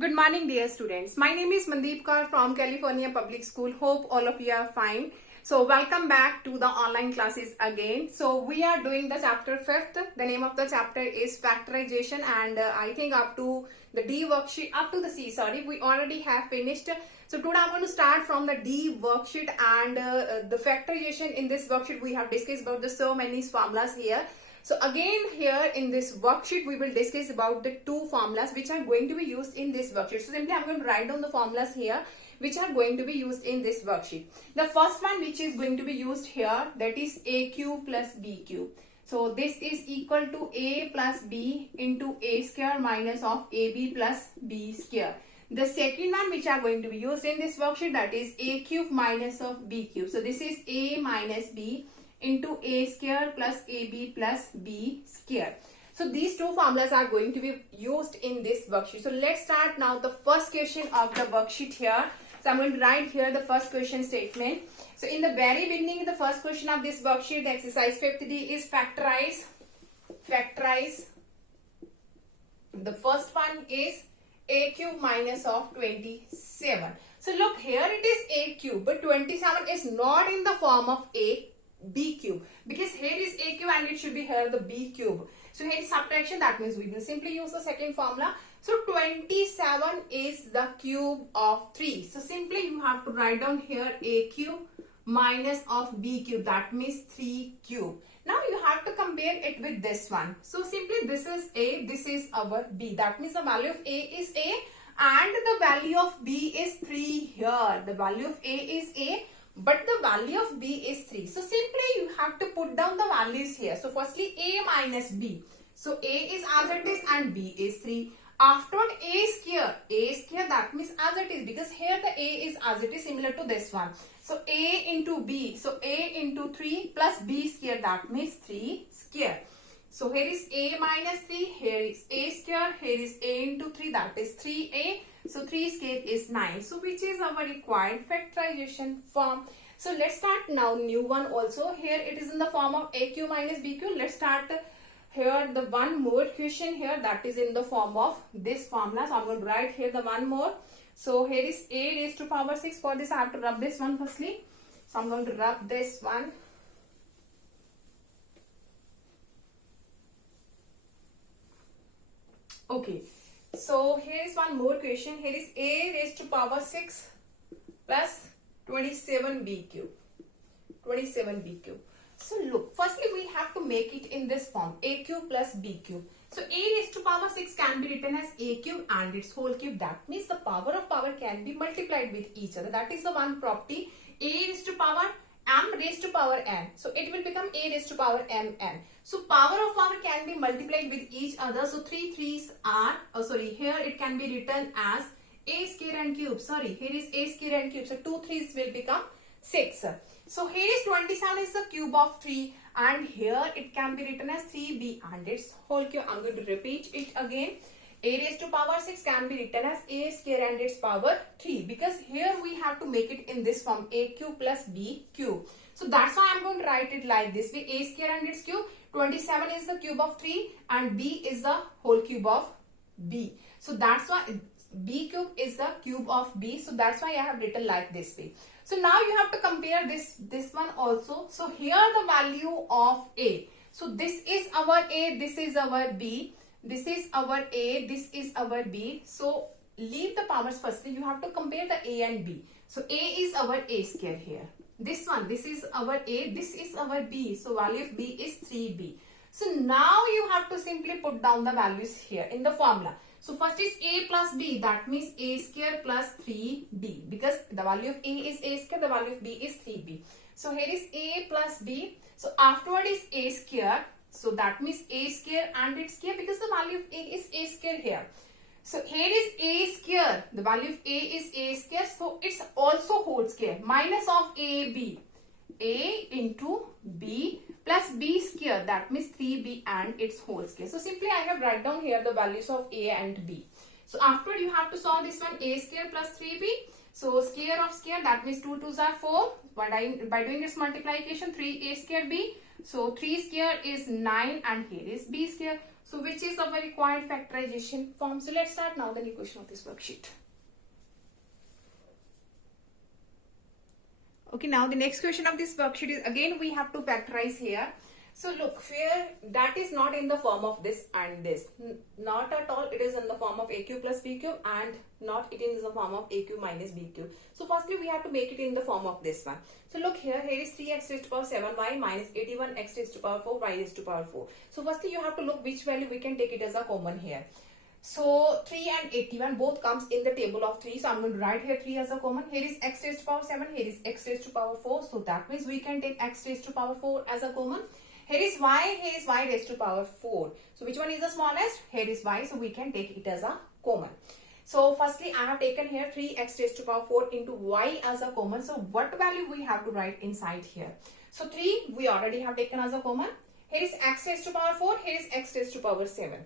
Good morning, dear students. My name is Mandeep Kaur from California Public School. Hope all of you are fine. So, welcome back to the online classes again. So, we are doing the chapter 5th. The name of the chapter is factorization, and I think up to the D worksheet, up to the C, sorry, we already have finished. So, today I'm going to start from the D worksheet and the factorization. In this worksheet, we have discussed about the so many formulas here. So again here in this worksheet we will discuss about the two formulas which are going to be used in this worksheet. So simply I'm going to write down the formulas here which are going to be used in this worksheet. The first one which is going to be used here, that is AQ plus BQ. So this is equal to A plus B into A square minus of AB plus B square. The second one which are going to be used in this worksheet, that is A cube minus of B cube. So this is A minus B into A square plus AB plus B square. So these two formulas are going to be used in this worksheet. So let's start now the first question of the worksheet here. So I'm going to write here the first question statement. So in the very beginning, the first question of this worksheet, the exercise 5D is factorize. Factorize. The first one is A cube minus of 27. So look, here it is A cube, but 27 is not in the form of B cube, because here is A cube and it should be here the B cube. So here is subtraction, that means we will simply use the second formula. So 27 is the cube of 3. So simply you have to write down here A cube minus of B cube, that means 3 cube. Now you have to compare it with this one. So simply this is A, this is our B. That means the value of A is A and the value of B is 3 here. The value of A is A, but the value of B is 3. So simply you have to put down the values here. So firstly A minus B. So A is as it is and B is 3. Afterward A square, that means as it is, because here the A is as it is, similar to this one. So A into B. So A into 3 plus B square, that means 3 square. So here is A minus 3, here is A square, here is A into 3, that is 3A. So 3 square is 9. So which is our required factorization form. So let's start now new one also. Here it is in the form of AQ minus BQ. Let's start here the one more question here, that is in the form of this formula. So I'm going to write here the one more. So here is A raised to power 6. For this I have to rub this one firstly. So I'm going to rub this one. Okay. So here is one more question. Here is A raised to power 6 plus 27B cube. 27B cube. So look, firstly we have to make it in this form, A cube plus B cube. So A raised to power 6 can be written as A cube and its whole cube. That means the power of power can be multiplied with each other. That is the one property. A raised to power m raised to power n. So it will become A raised to power mn. So power of power can be multiplied with each other. So 3 3's are, here it can be written as A square and cube. Sorry, here is A square and cube. So 2 3's will become 6. So here is 27 is the cube of 3 and here it can be written as 3b and its whole cube. I'm going to repeat it again. A raised to power 6 can be written as A square and its power 3, because here we have to make it in this form, A cube plus B cube. So that's why I'm going to write it like this way, A square and its cube. 27 is the cube of 3 and B is the whole cube of B. So that's why B cube is the cube of B. So that's why I have written like this way. So now you have to compare this one also. So here the value of A. So this is our A, this is our B. This is our A, this is our B. So leave the powers firstly. You have to compare the A and B. So A is our A square here. This one, this is our A, this is our B. So value of B is 3B. So now you have to simply put down the values here in the formula. So first is A plus B, that means A square plus 3B, because the value of A is A square, the value of B is 3B. So here is A plus B. So afterward is A square. So that means A square and its square, because the value of A is A square here. So here is A square, the value of A is A square, so it's also whole square, minus of AB. A into B plus B square, that means 3B and its whole square. So simply I have write down here the values of A and B. So after you have to solve this one, A square plus 3B. So square of square, that means 2 2's are 4. By doing this multiplication, 3A square B. So 3 square is 9 and here is B square. So which is our required factorization form? So let's start now the new question of this worksheet. Okay, now the next question of this worksheet is again we have to factorize here. So look here, that is not in the form of this and this. Not at all. It is in the form of AQ plus BQ and not it is in the form of AQ minus BQ. So firstly we have to make it in the form of this one. So look here, here is 3x raised to power 7y minus 81x raised to power 4 y raised to power 4. So firstly you have to look which value we can take it as a common here. So 3 and 81 both comes in the table of 3. So I'm going to write here 3 as a common. Here is x raised to power 7. Here is x raised to power 4. So that means we can take x raised to power 4 as a common. Here is y raised to power 4. So which one is the smallest? Here is y. So we can take it as a common. So firstly I have taken here 3x raised to power 4 into y as a common. So what value we have to write inside here? So 3 we already have taken as a common. Here is x raised to power 4. Here is x raised to power 7.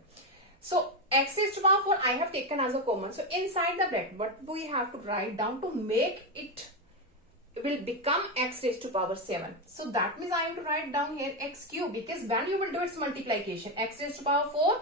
So x raised to power 4 I have taken as a common. So inside the bracket what we have to write down to make it will become x raised to power 7. So that means I have to write down here x cube, because when you will do its multiplication, x raised to power 4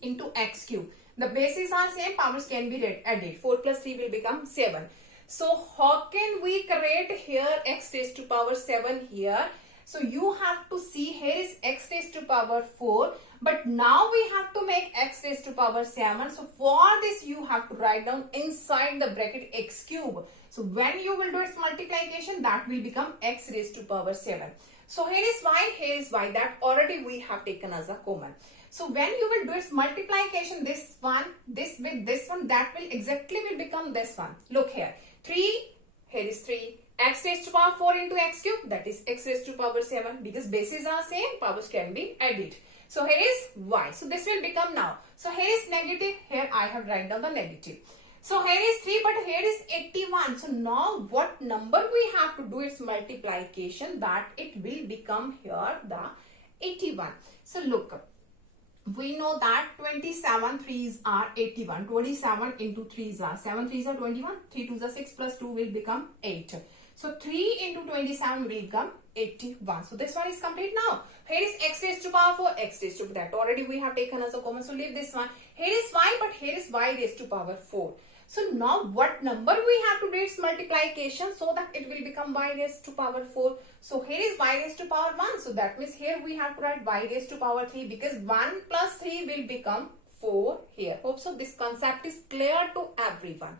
into x cube. The bases are same, powers can be added. 4 plus 3 will become 7. So how can we create here x raised to power 7 here? So you have to see here is x raised to power 4, but now we have to make x raised to power 7. So for this you have to write down inside the bracket x cube. So when you will do its multiplication, that will become x raised to power 7. So here is y, that already we have taken as a common. So when you will do its multiplication, this one, this with this one, that will exactly will become this one. Look here, 3, here is 3. X raised to power 4 into x cube, that is x raised to power 7, because bases are same, powers can be added. So here is y. So this will become now. So here is negative, here I have written down the negative. So here is 3, but here is 81. So now what number we have to do its multiplication, that it will become here the 81. So look, we know that 27 3s are 81. 27 into 3s are 7 3s are 21. 3 2s are 6 plus 2 will become 8. So 3 into 27 will become 81. So this one is complete now. Here is x raised to power 4, x raised to that already we have taken as a common. So leave this one. Here is y, but here is y raised to power 4. So now what number we have to do its multiplication so that it will become y raised to power 4. So here is y raised to power 1. So that means here we have to write y raised to power 3, because 1 plus 3 will become 4 here. Hope so this concept is clear to everyone.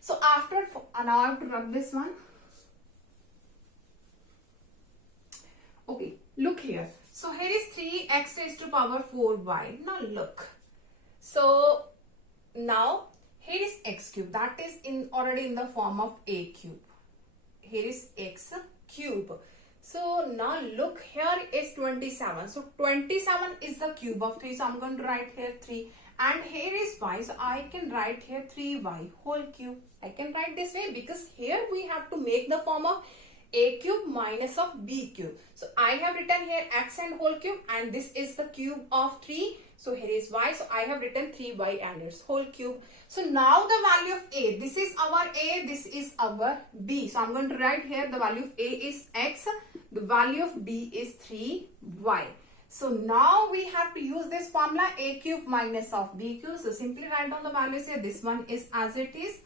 So after, now I have to rub this one. Okay, look here. So here is 3x raised to power 4y. Now look. So now here is x cube, that is already in the form of a cube. Here is x cube. So now look, here is 27. So 27 is the cube of 3. So I'm going to write here 3. And here is y. So I can write here 3y whole cube. I can write this way because here we have to make the form of a cube minus of b cube. So I have written here x and whole cube, and this is the cube of 3. So here is y. So I have written 3y and its whole cube. So now the value of a, this is our a, this is our b. So I'm going to write here the value of a is x, the value of b is 3y. So now we have to use this formula a cube minus of b cube. So simply write down the values here. This one is as it is.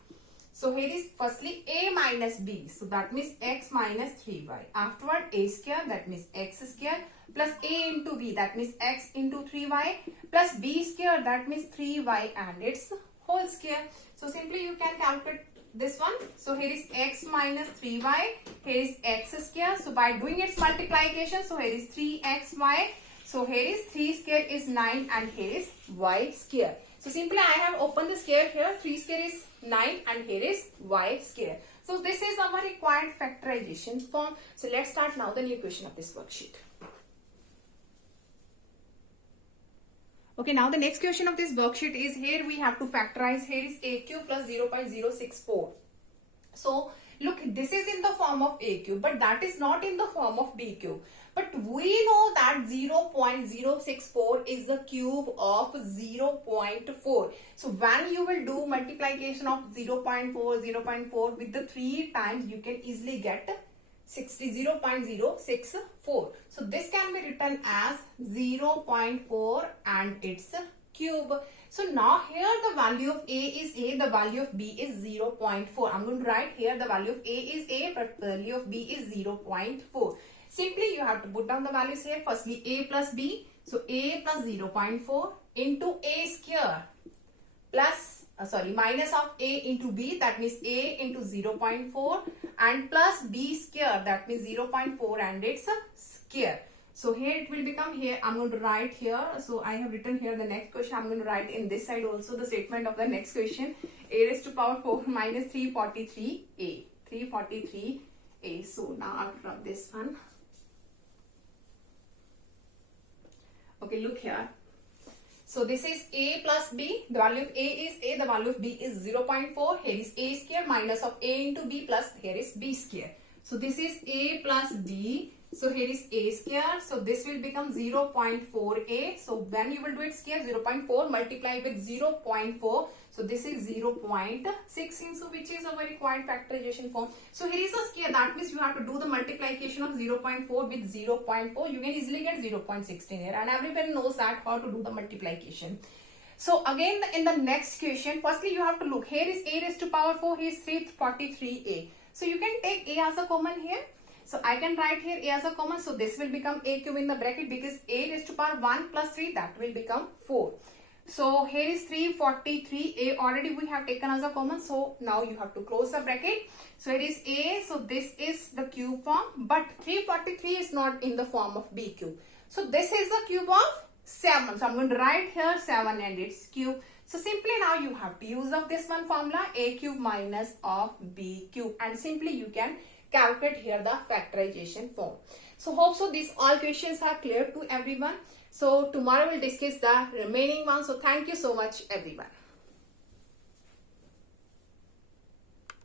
So here is firstly a minus b. So that means x minus 3y. Afterward a square, that means x square, plus a into b, that means x into 3y, plus b square, that means 3y and its whole square. So simply you can calculate this one. So here is x minus 3y, here is x square. So by doing its multiplication, so here is 3xy. So here is 3 square is 9 and here is y square. So simply I have opened the square here. 3 square is 9 and here is y square. So this is our required factorization form. So let's start now the new question of this worksheet. Okay, now the next question of this worksheet is here we have to factorize. Here is a cube plus 0.064. So look, this is in the form of a cube, but that is not in the form of b cube. But we know that 0.064 is the cube of 0.4. So when you will do multiplication of 0.4 with the 3 times, you can easily get 0.064. So this can be written as 0.4 and its cube. So now here the value of A is A, the value of B is 0.4. I'm going to write here the value of A is A, but the value of B is 0.4. Simply you have to put down the values here. Firstly A plus B. So A plus 0.4 into A square plus minus of A into B, that means A into 0.4 and plus B square, that means 0.4 and its square. So here it will become, here I'm going to write here. So I have written here the next question. I'm going to write in this side also the statement of the next question. A raised to power 4 minus 343A. 343A. So now I'll rub this one. Okay, look here. So this is A plus B. The value of A is A. The value of B is 0.4. Here is A square minus of A into B plus here is B square. So this is A plus B. So here is A square. So this will become 0.4A. So when you will do it square, 0.4 multiply with 0.4. So this is 0.16. So which is our required factorization form. So here is a square. That means you have to do the multiplication of 0.4 with 0.4. You can easily get 0.16 here. And everyone knows that how to do the multiplication. So again in the next question, firstly you have to look. Here is A raised to power 4. Here is 343A. So you can take A as a common here. So I can write here A as a common. So this will become A cube in the bracket because A raised to power 1 plus 3, that will become 4. So here is 343A already we have taken as a common. So now you have to close the bracket. So here is A. So this is the cube form. But 343 is not in the form of B cube. So this is the cube of 7. So I'm going to write here 7 and its cube. So simply now you have to use of this one formula, A cube minus of B cube. And simply you can calculate here the factorization form. So hope so these all questions are clear to everyone. So tomorrow we'll discuss the remaining one. So thank you so much everyone.